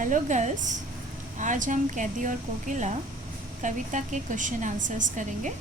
Hello girls, आज हम कैदी और कोकिला कविता के क्वेश्चन आंसर्स करेंगे।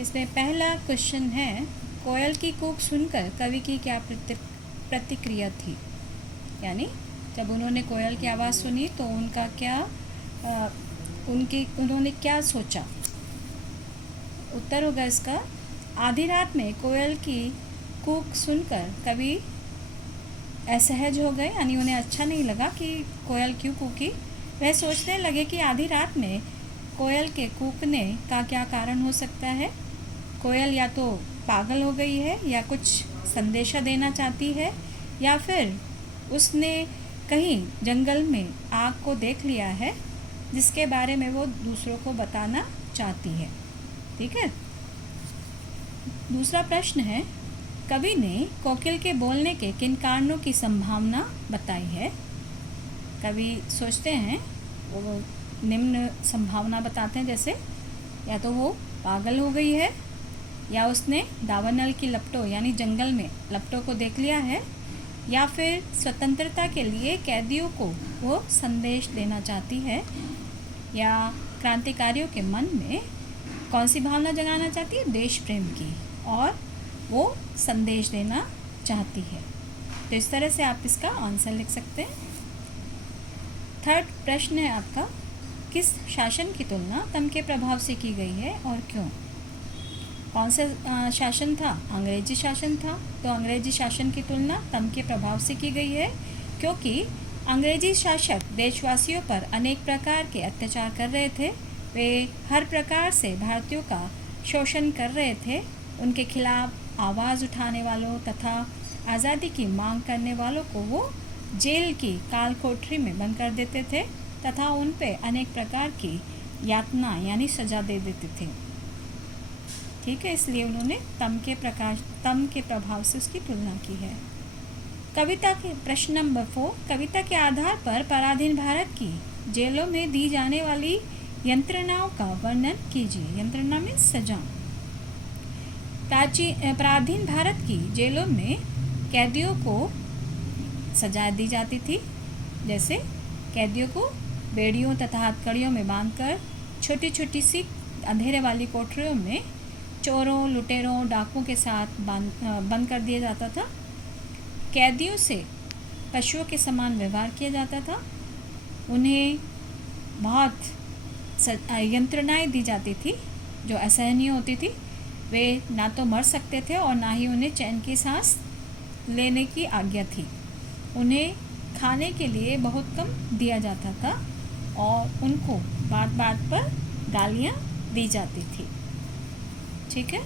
इसमें पहला क्वेश्चन है, कोयल की कूक सुनकर कवि की क्या प्रतिक्रिया थी। यानी जब उन्होंने कोयल की आवाज़ सुनी तो उनका क्या उन्होंने क्या सोचा। उत्तर होगा इसका, आधी रात में कोयल की कूक सुनकर कवि असहज हो गए, यानी उन्हें अच्छा नहीं लगा कि कोयल क्यों कूकी। वह सोचने लगे कि आधी रात में कोयल के कूकने का क्या कारण हो सकता है। कोयल या तो पागल हो गई है या कुछ संदेशा देना चाहती है, या फिर उसने कहीं जंगल में आग को देख लिया है जिसके बारे में वो दूसरों को बताना चाहती है। ठीक है। दूसरा प्रश्न है, कवि ने कोकिल के बोलने के किन कारणों की संभावना बताई है। कवि सोचते हैं, वो निम्न संभावना बताते हैं, जैसे या तो वो पागल हो गई है, या उसने दावानल की लपटों यानी जंगल में लपटों को देख लिया है, या फिर स्वतंत्रता के लिए कैदियों को वो संदेश देना चाहती है, या क्रांतिकारियों के मन में कौन सी भावना जगाना चाहती है, देश प्रेम की, और वो संदेश देना चाहती है। तो इस तरह से आप इसका आंसर लिख सकते हैं। थर्ड प्रश्न है आपका, किस शासन की तुलना तम के प्रभाव से की गई है और क्यों। कौन सा शासन था, अंग्रेजी शासन था। तो अंग्रेजी शासन की तुलना तम के प्रभाव से की गई है क्योंकि अंग्रेजी शासक देशवासियों पर अनेक प्रकार के अत्याचार कर रहे थे। वे हर प्रकार से भारतीयों का शोषण कर रहे थे। उनके खिलाफ आवाज़ उठाने वालों तथा आज़ादी की मांग करने वालों को वो जेल की काल कोठरी में बंद कर देते थे तथा उन पे अनेक प्रकार की यातना यानी सजा दे देते थे। ठीक है, इसलिए उन्होंने तम के प्रभाव से उसकी तुलना की है। कविता के प्रश्न नंबर 4, कविता के आधार पर पराधीन भारत की जेलों में दी जाने वाली यंत्रणाओं का वर्णन कीजिए। यंत्रणा में सजा। पराधीन भारत की जेलों में कैदियों को सजा दी जाती थी। जैसे कैदियों को बेड़ियों तथा हथकड़ियों में बांधकर छोटी छोटी सी अंधेरे वाली कोठरियों में चोरों, लुटेरों, डाकुओं के साथ बंद कर दिया जाता था। कैदियों से पशुओं के समान व्यवहार किया जाता था। उन्हें बहुत यंत्रणाएं दी जाती थी जो असहनीय होती थी। वे ना तो मर सकते थे और ना ही उन्हें चैन की सांस लेने की आज्ञा थी। उन्हें खाने के लिए बहुत कम दिया जाता था और उनको बात बात पर गालियाँ दी जाती थी। ठीक है।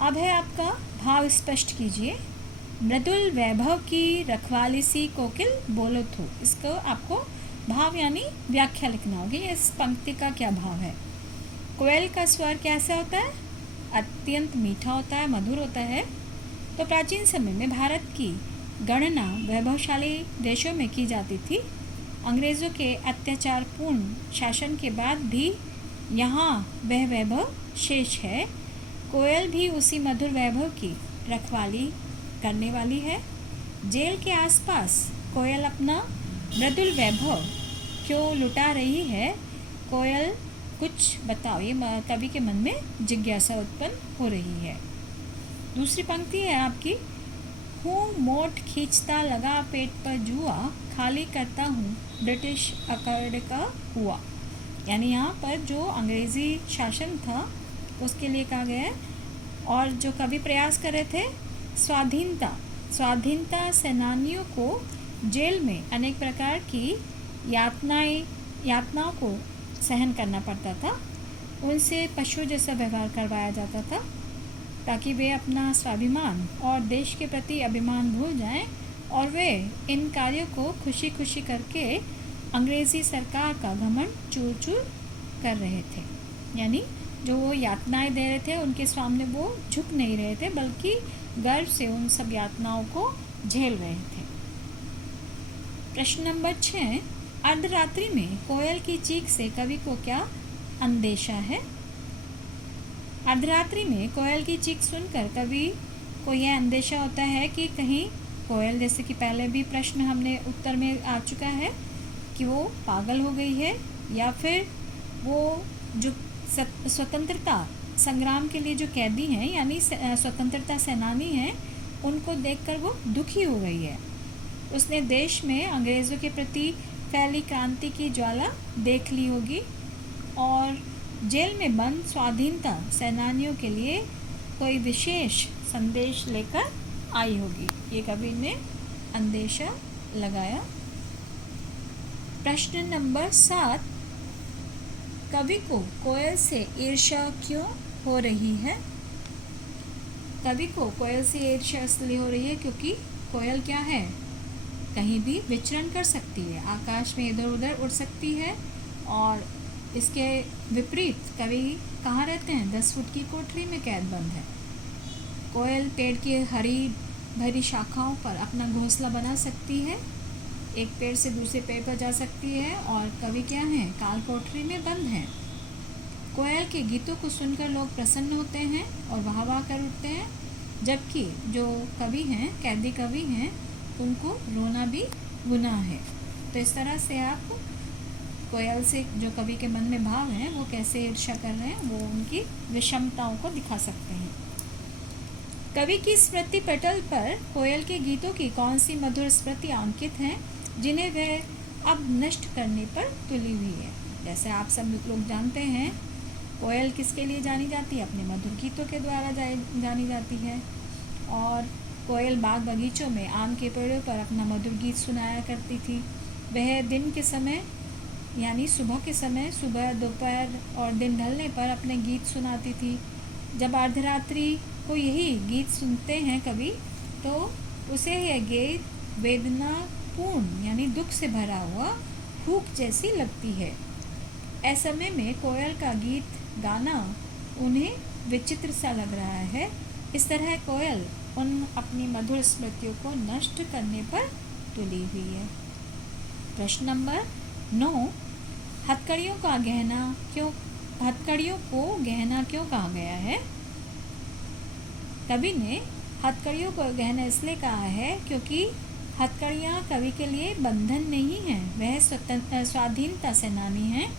अब है आपका भाव स्पष्ट कीजिए। मृदुल वैभव की रखवाली सी कोकिल बोलो थो। इसको आपको भाव यानी व्याख्या लिखना होगी। इस पंक्ति का क्या भाव है। कोयल का स्वर कैसा होता है, अत्यंत मीठा होता है, मधुर होता है। तो प्राचीन समय में भारत की गणना वैभवशाली देशों में की जाती थी। अंग्रेज़ों के अत्याचारपूर्ण शासन के बाद भी यहाँ वह वैभव शेष है। कोयल भी उसी मधुर वैभव की रखवाली करने वाली है। जेल के आसपास कोयल अपना मृदुल वैभव क्यों लुटा रही है, कोयल कुछ बताओ। ये कवि के मन में जिज्ञासा उत्पन्न हो रही है। दूसरी पंक्ति है आपकी, हूँ मोट खींचता लगा पेट पर जुआ, खाली करता हूँ ब्रिटिश अकड़ का हुआ। यानी यहाँ पर जो अंग्रेज़ी शासन था उसके लिए कहा गया है। और जो कवि प्रयास कर रहे थे, स्वाधीनता सेनानियों को जेल में अनेक प्रकार की यातनाओं को सहन करना पड़ता था। उनसे पशु जैसा व्यवहार करवाया जाता था ताकि वे अपना स्वाभिमान और देश के प्रति अभिमान भूल जाएं और वे इन कार्यों को खुशी खुशी करके अंग्रेज़ी सरकार का घमंड चूर चूर कर रहे थे। यानी जो वो यातनाएं दे रहे थे उनके सामने वो झुक नहीं रहे थे, बल्कि गर्व से उन सब यातनाओं को झेल रहे थे। प्रश्न नंबर 6, अर्धरात्रि में कोयल की चीख से कवि को क्या अंदेशा है। अर्धरात्रि में कोयल की चीख सुनकर कवि को यह अंदेशा होता है कि कहीं कोयल, जैसे कि पहले भी प्रश्न हमने उत्तर में आ चुका है कि वो पागल हो गई है, या फिर वो जो स्वतंत्रता संग्राम के लिए जो कैदी हैं यानी स्वतंत्रता सेनानी हैं, उनको देखकर वो दुखी हो गई है। उसने देश में अंग्रेज़ों के प्रति फैली क्रांति की ज्वाला देख ली होगी और जेल में बंद स्वाधीनता सेनानियों के लिए कोई विशेष संदेश लेकर आई होगी। ये कवि ने अंदेशा लगाया। प्रश्न नंबर 7, कवि को कोयल से ईर्ष्या क्यों हो रही है? कवि को कोयल से ईर्ष्या इसलिए हो रही है क्योंकि कोयल क्या है, कहीं भी विचरण कर सकती है, आकाश में इधर उधर उड़ सकती है। और इसके विपरीत कवि कहाँ रहते हैं? 10 फुट की कोठरी में कैद बंद है। कोयल पेड़ की हरी भरी शाखाओं पर अपना घोंसला बना सकती है, एक पेड़ से दूसरे पेड़ पर जा सकती है, और कवि क्या हैं? काल कोठरी में बंद हैं। कोयल के गीतों को सुनकर लोग प्रसन्न होते हैं और वाह वाह कर उठते हैं, जबकि जो कवि हैं, कैदी कवि हैं, उनको रोना भी गुनाह है। तो इस तरह से आप कोयल से जो कवि के मन में भाव हैं वो कैसे ईर्ष्या कर रहे हैं, वो उनकी विषमताओं को दिखा सकते हैं। कवि की स्मृति पटल पर कोयल के गीतों की कौन सी मधुर स्मृति अंकित हैं जिन्हें वह अब नष्ट करने पर तुली हुई है? जैसे आप सब लोग जानते हैं, कोयल किसके लिए जानी जाती है? अपने मधुर गीतों के द्वारा जानी जाती है। और कोयल बाग बगीचों में आम के पेड़ों पर अपना मधुर गीत सुनाया करती थी। वह दिन के समय यानी सुबह के समय, सुबह, दोपहर और दिन ढलने पर अपने गीत सुनाती थी। जब अर्धरात्रि को यही गीत सुनते हैं कवि, तो उसे यह गीत वेदनापूर्ण यानी दुख से भरा हुआ फूंक जैसी लगती है। ऐसे समय में कोयल का गीत गाना उन्हें विचित्र सा लग रहा है। इस तरह कोयल उन अपनी मधुर स्मृतियों को नष्ट करने पर तुली हुई है। प्रश्न नंबर 9, हथकड़ियों को गहना क्यों कहा गया है? कवि ने हथकड़ियों को गहना इसलिए कहा है क्योंकि हथकड़ियाँ कवि के लिए बंधन नहीं हैं, वह स्वाधीनता सेनानी हैं।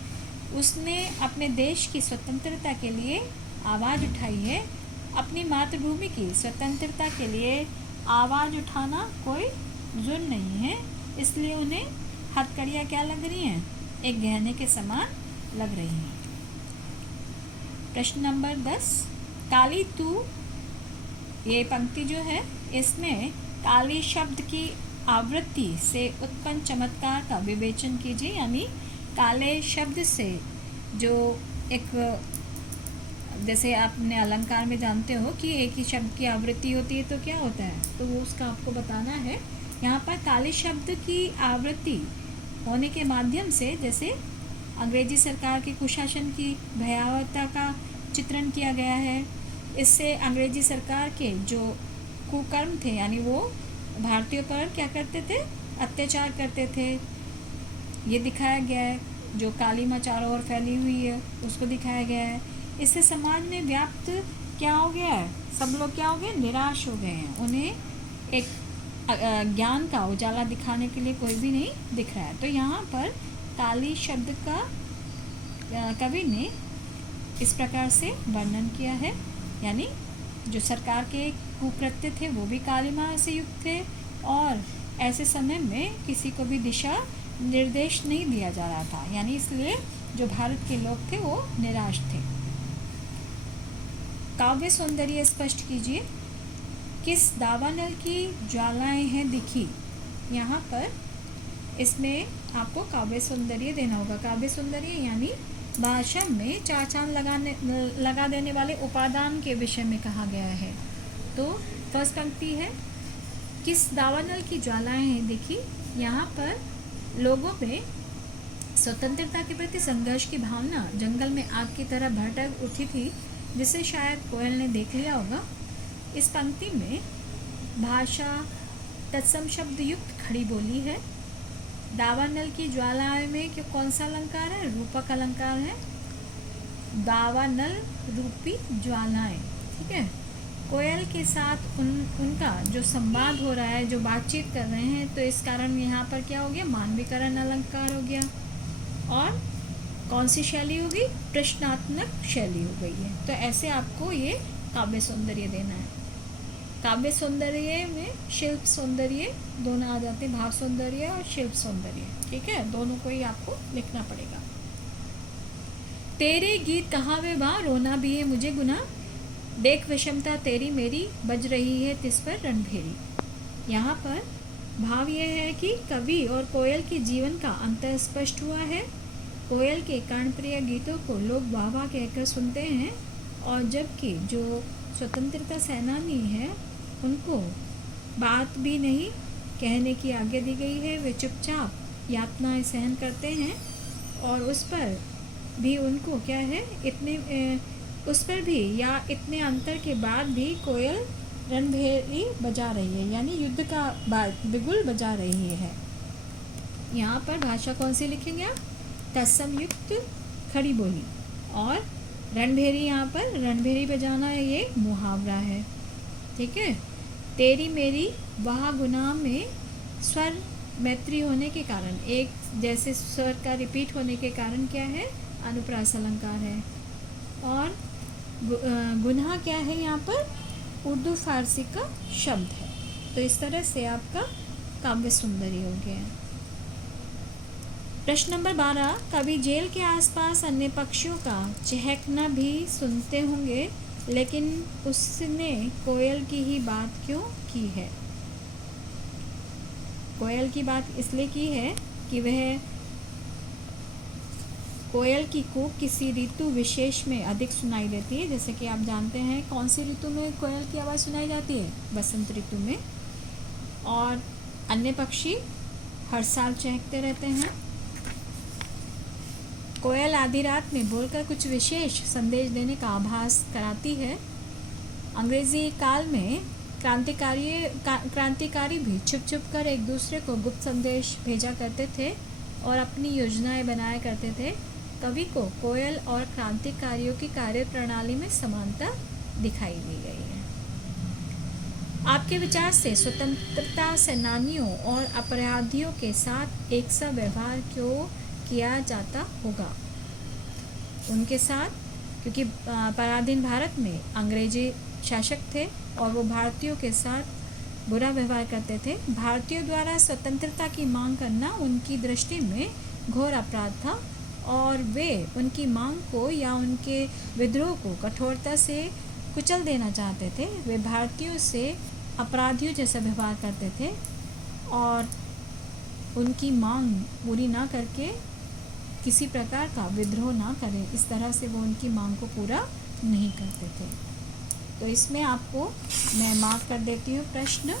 उसने अपने देश की स्वतंत्रता के लिए आवाज़ उठाई है। अपनी मातृभूमि की स्वतंत्रता के लिए आवाज़ उठाना कोई जुर्म नहीं है, इसलिए उन्हें हथकड़ियाँ क्या लग रही हैं? एक गहने के समान लग रही हैं। प्रश्न नंबर 10, काली तू, ये पंक्ति जो है इसमें काली शब्द की आवृत्ति से उत्पन्न चमत्कार का विवेचन कीजिए। यानी काले शब्द से जो एक, जैसे आपने अलंकार में जानते हो कि एक ही शब्द की आवृत्ति होती है तो क्या होता है, तो वो उसका आपको बताना है। यहाँ पर काले शब्द की आवृत्ति होने के माध्यम से जैसे अंग्रेजी सरकार के कुशासन की भयावहता का चित्रण किया गया है। इससे अंग्रेजी सरकार के जो कुकर्म थे यानी वो भारतीयों पर क्या करते थे? अत्याचार करते थे, ये दिखाया गया है। जो कालीमा चारों ओर फैली हुई है उसको दिखाया गया है। इससे समाज में व्याप्त क्या हो गया है? सब लोग क्या हो गए? निराश हो गए हैं। उन्हें एक ज्ञान का उजाला दिखाने के लिए कोई भी नहीं दिख रहा है। तो यहाँ पर काली शब्द का कवि ने इस प्रकार से वर्णन किया है, यानी जो सरकार के कुकृत्य थे वो भी कालिमा से युक्त थे और ऐसे समय में किसी को भी दिशा निर्देश नहीं दिया जा रहा था, यानी इसलिए जो भारत के लोग थे वो निराश थे। काव्य सौंदर्य स्पष्ट कीजिए। किस दावानल की ज्वालाएं हैं दिखी? यहाँ पर इसमें आपको काव्य सौंदर्य देना होगा। काव्य सौंदर्य यानी भाषा में चार चांद लगा देने वाले उपादान के विषय में कहा गया है। तो फर्स्ट पंक्ति है, किस दावानल की ज्वालाएं हैं दिखी। यहाँ पर लोगों में स्वतंत्रता के प्रति संघर्ष की भावना जंगल में आग की तरह भड़क उठी थी, जिसे शायद कोयल ने देख लिया होगा। इस पंक्ति में भाषा तत्सम शब्द युक्त खड़ी बोली है। दावानल की ज्वालाएं में क्यों कौन सा अलंकार है? रूपक अलंकार है। दावानल रूपी ज्वालाएं, ठीक है। कोयल के साथ उनका जो संवाद हो रहा है, जो बातचीत कर रहे हैं, तो इस कारण यहाँ पर क्या हो गया, मानवीकरण अलंकार हो गया। और कौन सी शैली होगी, प्रश्नात्मक शैली हो गई है। तो ऐसे आपको ये काव्य सौंदर्य देना है। काव्य सौंदर्य में शिल्प सौंदर्य दोनों आ जाते हैं, भाव सौंदर्य और शिल्प सौंदर्य, ठीक है, दोनों को ही आपको लिखना पड़ेगा। तेरे गीत कहाँ वे वहाँ, रोना भी है मुझे गुनाह, देख विषमता तेरी मेरी, बज रही है तिस पर रणभेरी। यहाँ पर भाव यह है कि कवि और कोयल के जीवन का अंतर स्पष्ट हुआ है। कोयल के कर्णप्रिय गीतों को लोग वाह वाह कहकर सुनते हैं, और जबकि जो स्वतंत्रता सेनानी है उनको बात भी नहीं कहने की आज्ञा दी गई है। वे चुपचाप यातनाएं सहन करते हैं, और उस पर भी उनको क्या है, उस पर भी या इतने अंतर के बाद भी कोयल रणभेरी बजा रही है, यानी युद्ध का बिगुल बजा रही है। यहाँ पर भाषा कौन सी लिखेंगे आप, तत्सम युक्त खड़ी बोली, और रणभेरी, यहाँ पर रणभेरी बजाना है, ये मुहावरा है, ठीक है। तेरी मेरी वहा गुनाह में स्वर मैत्री होने के कारण, एक जैसे स्वर का रिपीट होने के कारण क्या है, अनुप्रास अलंकार है। और गुनाह क्या है, यहाँ पर उर्दू फारसी का शब्द है। तो इस तरह से आपका काव्य सुंदरी हो गया। प्रश्न नंबर 12, कवि जेल के आसपास अन्य पक्षियों का चहकना भी सुनते होंगे, लेकिन उसने कोयल की ही बात क्यों की है। कोयल की बात इसलिए की है कि वह कोयल की कूक किसी ऋतु विशेष में अधिक सुनाई देती है। जैसे कि आप जानते हैं कौन सी ऋतु में कोयल की आवाज़ सुनाई जाती है, बसंत ऋतु में। और अन्य पक्षी हर साल चहकते रहते हैं। कोयल आधी रात में बोलकर कुछ विशेष संदेश देने का आभास कराती है। अंग्रेजी काल में क्रांतिकारी भी छुप छुप कर एक दूसरे को गुप्त संदेश भेजा करते थे और अपनी योजनाएं बनाया करते थे। कवि को कोयल और क्रांतिकारियों की कार्य प्रणाली में समानता दिखाई दी गई है। आपके विचार से स्वतंत्रता सेनानियों और अपराधियों के साथ एक सा व्यवहार क्यों किया जाता होगा उनके साथ, क्योंकि पराधीन भारत में अंग्रेजी शासक थे और वो भारतीयों के साथ बुरा व्यवहार करते थे। भारतीयों द्वारा स्वतंत्रता की मांग करना उनकी दृष्टि में घोर अपराध था और वे उनकी मांग को या उनके विद्रोह को कठोरता से कुचल देना चाहते थे। वे भारतीयों से अपराधियों जैसा व्यवहार करते थे और उनकी मांग पूरी ना करके किसी प्रकार का विद्रोह ना करें, इस तरह से वो उनकी मांग को पूरा नहीं करते थे। तो इसमें आपको मैं मार्क कर देती हूँ प्रश्न।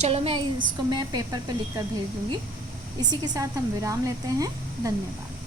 चलो मैं पेपर पर लिख कर भेज दूँगी। इसी के साथ हम विराम लेते हैं। धन्यवाद।